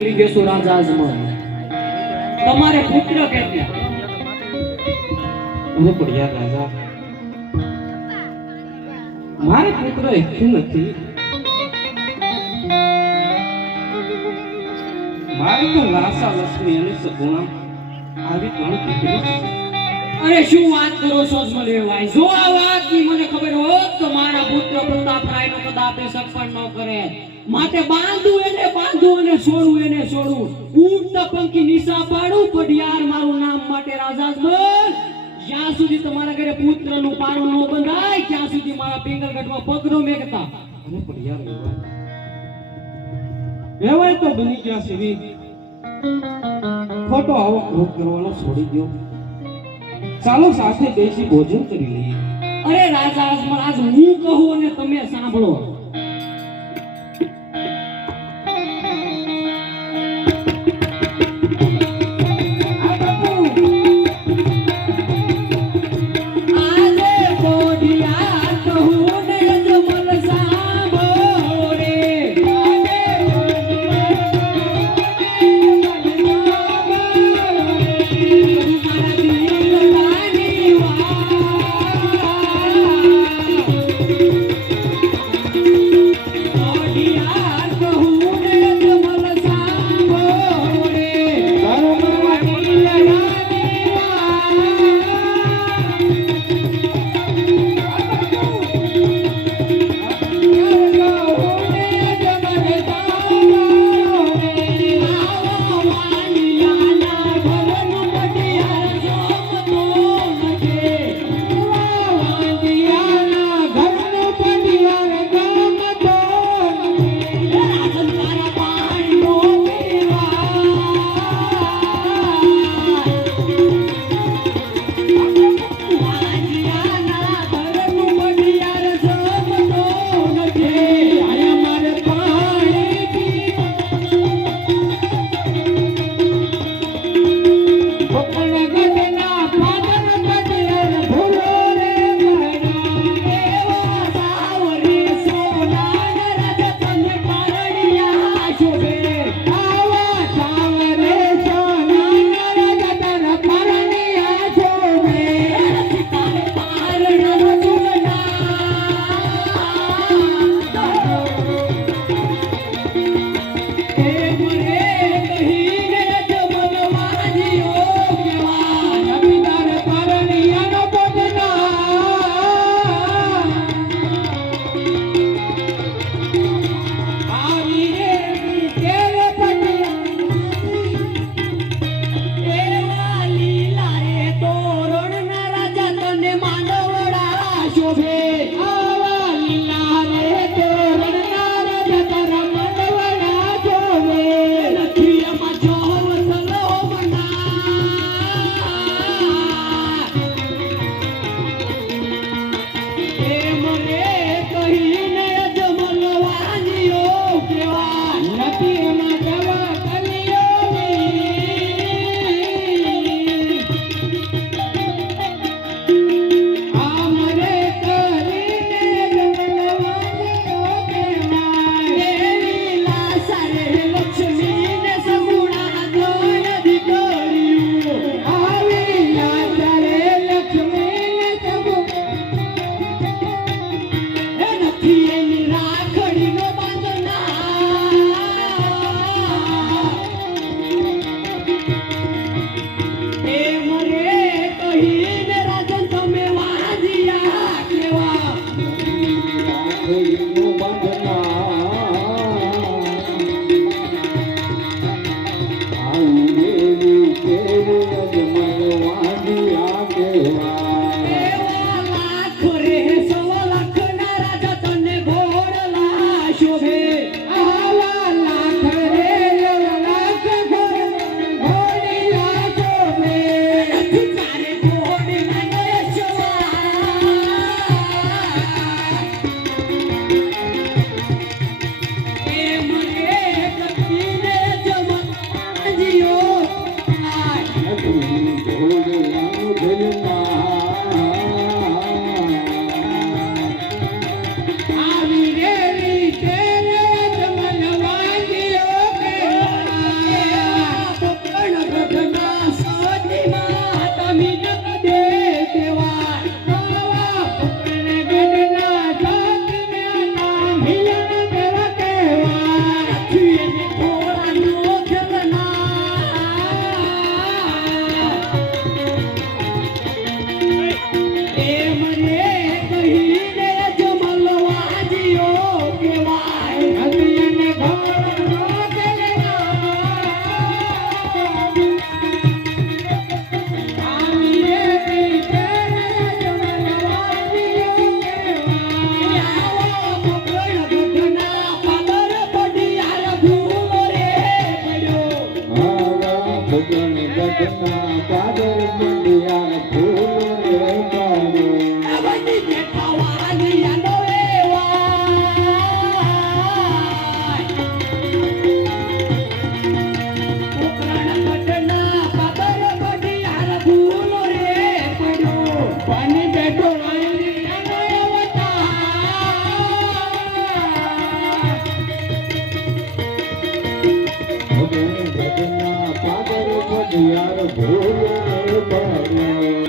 ગયો રાજા અજમલ તમારે પુત્ર કેટલા? હું પડ્યા રાજા, મારે પુત્ર એક નથી. મારી તો લાસા લક્ષ્મી અને સગુણા આવી ત્રણ દીકરી છે. અરે શું વાત કરો છો અજમલ ભાઈ? જો આ વાતની મને ખબર હોત તો મારા પુત્ર પ્રતાપરાયનો કદાપી સપન ન કરે. માટે બાંધું એને બાંધું અને છોડું એને છોડું. ઊંટના પંખી નિશા પાડું પઢિયાર મારું નામ માટે રાજા અજમલ. જ્યાં સુધી તમારા ઘરે પુત્રનું પારું ન બંધાય ત્યાં સુધી મારા પિંગલગઢમાં પગ ન મેકતા. અને પડ્યા વેવાય તો બની ગયા છે. ખોટો આવો ક્રોધ કરવાનો છોડી દો. ચાલો સાથે બેસી ભોજન કરી લઈએ. અરે રાજા અજમલ, આજ હું કહું અને તમે સાંભળો. યાર ભૂલ્યા પડ્યા